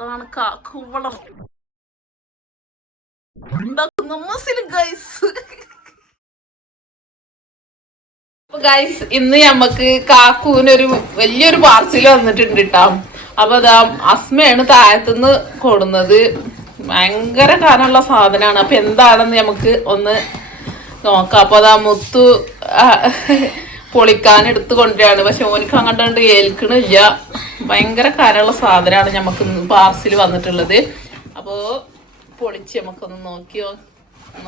അതാണ് കാക്കു വളർത്തുന്ന മുസ്ലിം guys. Guys ഇന്ന് ഞമ്മക്ക് കാക്കൂനൊരു വലിയൊരു പാർസൽ വന്നിട്ടുണ്ട് കേട്ടോ. അപ്പൊ അതാ അസ്മയാണ് താഴത്തുനിന്ന് കൊടുന്നത്. ഭയങ്കര കാനുള്ള സാധനമാണ്. അപ്പൊ എന്താണെന്ന് നമുക്ക് ഒന്ന് നോക്കാം. അപ്പൊ അതാ മുത്തു പൊളിക്കാൻ എടുത്തു കൊണ്ടുവരാണ്. പക്ഷെ ഓനിക്ക് അങ്ങോട്ട് ഏൽക്കണില്ല. ഭയങ്കര കാനുള്ള സാധനമാണ് ഞമ്മക്ക് പാർസൽ വന്നിട്ടുള്ളത്. അപ്പോ പൊളിച്ച് നമുക്കൊന്ന്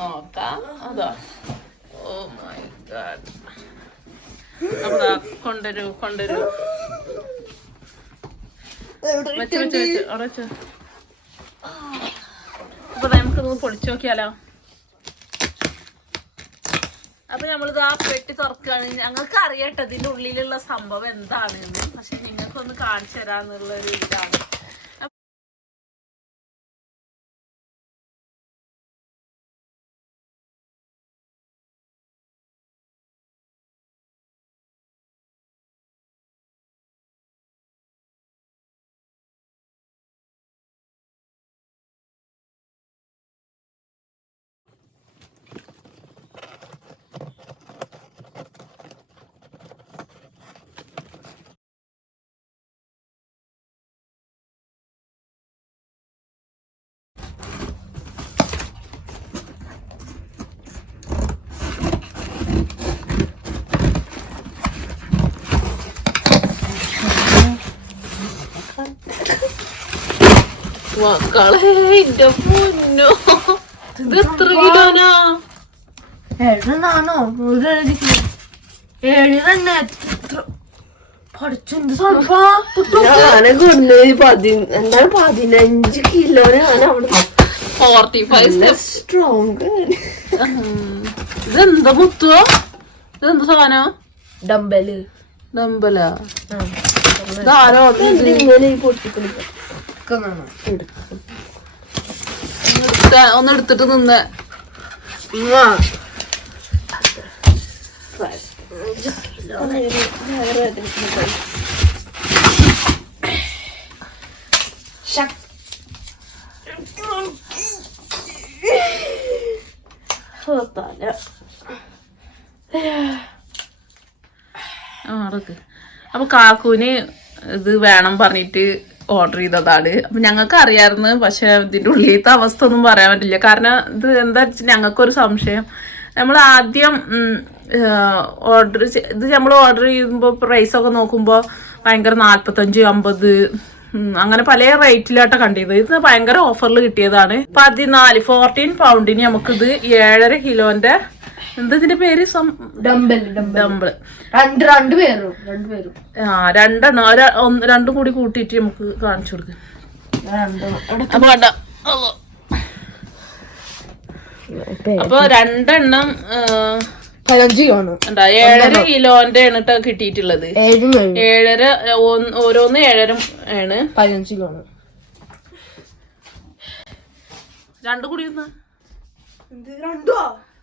നോക്കാം. അതാ ഓ മൈ ഗാഡ്. അപ്പൊ കൊണ്ടുവരൂ അപ്പൊ നമുക്കൊന്ന് പൊളിച്ചു നോക്കിയാലോ. അപ്പൊ നമ്മളിത് ആ പെട്ടി തുറക്കുകയാണ്. ഞങ്ങൾക്ക് അറിയട്ടെ ഇതിന്റെ ഉള്ളിലുള്ള സംഭവം എന്താണെന്ന്. പക്ഷെ നിങ്ങൾക്കൊന്ന് കാണിച്ചു തരാന്നുള്ളൊരു ഇതാണ്. മക്കളെ എന്റെ പൊന്നോ, ഇത് എത്ര കിലോനാ? 7 തന്നെ. പഠിച്ചെന്ത് സംഭവം. 15 കിലോനാണ് അവിടെ. 45 സ്ട്രോങ്. ഇതെന്താ മുത്തുവോ? ഇതെന്താ സാധനം? ഡംബലാ? ഇതാരോ ഇങ്ങനെ പൊട്ടിക്കുന്നു. ഒന്ന് എടുത്തിട്ട് നിന്ന് അപ്പൊ കാക്കൂന് ഇത് വേണം പറഞ്ഞിട്ട് ഓർഡർ ചെയ്തതാണ്. അപ്പൊ ഞങ്ങൾക്ക് അറിയാമായിരുന്നു. പക്ഷെ ഇതിന്റെ ഉള്ളിലത്തെ അവസ്ഥ ഒന്നും പറയാൻ പറ്റില്ല. കാരണം ഇത് എന്താ വെച്ചാൽ ഞങ്ങൾക്കൊരു സംശയം. നമ്മൾ ആദ്യം ഇത് നമ്മൾ ഓർഡർ ചെയ്യുമ്പോൾ പ്രൈസൊക്കെ നോക്കുമ്പോൾ ഭയങ്കര 45, 50 അങ്ങനെ പല റേറ്റിലാട്ടോ കണ്ടിരുന്നത്. ഇത് ഭയങ്കര ഓഫറിൽ കിട്ടിയതാണ്. 14 പൗണ്ടിന് നമുക്കിത് 7.5 കിലോന്റെ എന്താ ഇതിന്റെ പേര്? ഡംബിള്. രണ്ടും കൂടി കൂട്ടിയിട്ട് നമുക്ക് കാണിച്ചു കൊടുക്കും. അപ്പൊ 2 എണ്ണം 7.5 കിലോന്റെ ആണ് കേട്ടോ കിട്ടിയിട്ടുള്ളത്. 7.5 ഓരോന്ന് 7.5 ആണ്. 15 കിലോ. 2 കൂടി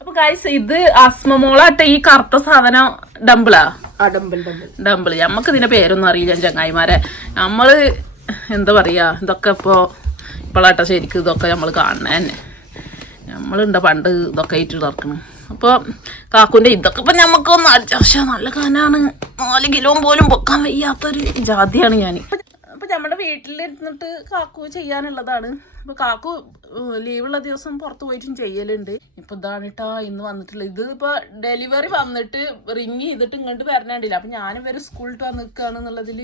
അപ്പൊ ഗൈസ് ഇത് അസ്മമോളാട്ടെ ഈ കറുത്ത സാധനം ഡംബിളാ? ഡംബിള്. നമ്മക്ക് ഇതിന്റെ പേരൊന്നും അറിയില്ല ചങ്ങായിമാരെ. നമ്മള് എന്താ പറയാ, ഇതൊക്കെ ഇപ്പോഴാട്ടെ ശരിക്കും ഇതൊക്കെ നമ്മൾ കാണണേ തന്നെ. നമ്മളുണ്ട് പണ്ട് ഇതൊക്കെ ആയിട്ട് ഇറക്കണം. അപ്പൊ കാക്കുന്റെ ഇതൊക്കെ ഇപ്പൊ ഞമ്മക്കൊന്നും പക്ഷെ നല്ല കാനാണ്. 4 കിലോ പോലും പൊക്കാൻ വയ്യാത്തൊരു ജാതിയാണ് ഞാൻ. അപ്പൊ നമ്മുടെ വീട്ടിലിരുന്നിട്ട് കാക്കു ചെയ്യാനുള്ളതാണ്. അപ്പൊ കാക്കു ലീവുള്ള ദിവസം പുറത്ത് പോയിട്ടും ചെയ്യലുണ്ട്. ഇപ്പൊ ഇതാണ് കേട്ടാ ഇന്ന് വന്നിട്ടുള്ളത്. ഇത് ഇപ്പൊ ഡെലിവറി വന്നിട്ട് റിങ് ചെയ്തിട്ട് ഇങ്ങോട്ട് വരണണ്ടില്ല. അപ്പൊ ഞാനും വരെ സ്കൂളിട്ട് വന്ന് നിൽക്കുകയാണെന്നുള്ളതിൽ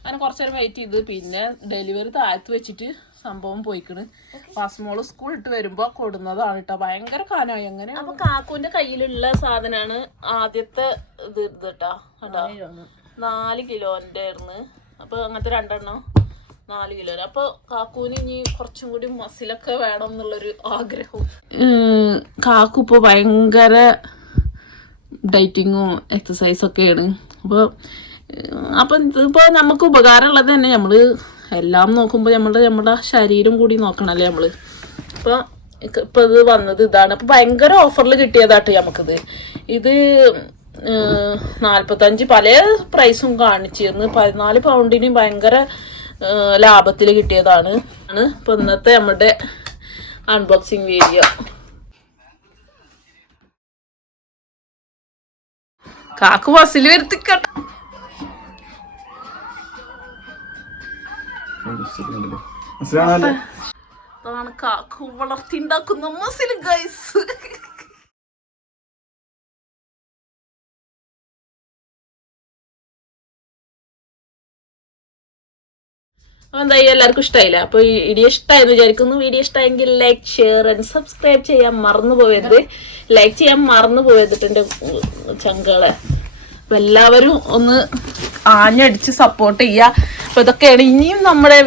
അങ്ങനെ കുറച്ചേരം വെയിറ്റ് ചെയ്ത് പിന്നെ ഡെലിവറി താഴത്ത് വെച്ചിട്ട് സംഭവം പോയിക്കണ്. ഫാസ്മോള് സ്കൂൾ ഇട്ട് വരുമ്പോ കൊടുന്നതാണ് കേട്ടോ. ഭയങ്കര കാനായി അങ്ങനെ. അപ്പൊ കാക്കുവിന്റെ കയ്യിലുള്ള സാധനമാണ് ആദ്യത്തെ ഇത് കേട്ടാ. 4 കിലോന്റെ ആയിരുന്നു. അപ്പൊ അങ്ങനത്തെ 2 എണ്ണം 4 കിലോ. അപ്പൊ കാക്കൂന് ഇനി കുറച്ചും കൂടി മസിലൊക്കെ വേണം എന്നുള്ളൊരു ആഗ്രഹം. കാക്കു ഇപ്പൊ ഭയങ്കര ഡയറ്റിങ്ങും എക്സസൈസൊക്കെയാണ്. അപ്പൊ ഇതിപ്പോ നമുക്ക് ഉപകാരമുള്ളത് തന്നെ. നമ്മള് എല്ലാം നോക്കുമ്പോൾ നമ്മുടെ ശരീരം കൂടി നോക്കണല്ലേ നമ്മള്. ഇപ്പൊ ഇത് വന്നത് ഇതാണ്. അപ്പൊ ഭയങ്കര ഓഫറിൽ കിട്ടിയതാട്ടോ നമുക്കിത്. ഇത് 45 പല പ്രൈസും കാണിച്ചിരുന്നു. 14 പൗണ്ടിന് ഭയങ്കര ലാഭത്തിൽ കിട്ടിയതാണ്. ഇപ്പൊ ഇന്നത്തെ നമ്മുടെ അൺബോക്സിങ് വീഡിയോ. കാക്കു ബസ്സിൽ വരുത്തിക്കട്ടെ. അതാണ് കാക്കു വളർത്തിണ്ടാക്കുന്ന മസിൽ ഗൈസ്. അപ്പൊ എന്തായാലും എല്ലാവർക്കും ഇഷ്ടമായില്ല. അപ്പൊ ഈ വീഡിയോ ഇഷ്ടമായെന്ന് വിചാരിക്കുന്നു. വീഡിയോ ഇഷ്ടമായെങ്കിൽ ലൈക്ക്, ഷെയർ ആൻഡ് സബ്സ്ക്രൈബ് ചെയ്യാൻ മറന്നു പോയത്. ലൈക്ക് ചെയ്യാൻ മറന്നു പോയത് എന്റെ ചങ്കളെ. അപ്പൊ എല്ലാവരും ഒന്ന് ആഞ്ഞടിച്ച് സപ്പോർട്ട് ചെയ്യുക. അപ്പൊ ഇതൊക്കെയാണ് ഇനിയും നമ്മുടെ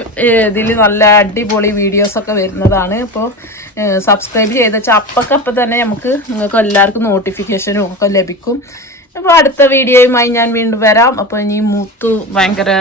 ഇതിൽ നല്ല അടിപൊളി വീഡിയോസ് ഒക്കെ വരുന്നതാണ്. ഇപ്പോൾ സബ്സ്ക്രൈബ് ചെയ്ത് വെച്ചാൽ അപ്പം തന്നെ നിങ്ങൾക്ക് എല്ലാവർക്കും നോട്ടിഫിക്കേഷനും ഒക്കെ ലഭിക്കും. അപ്പോൾ അടുത്ത വീഡിയോയുമായി ഞാൻ വീണ്ടും വരാം. അപ്പോൾ ഇനി മൂത്തു ഭയങ്കര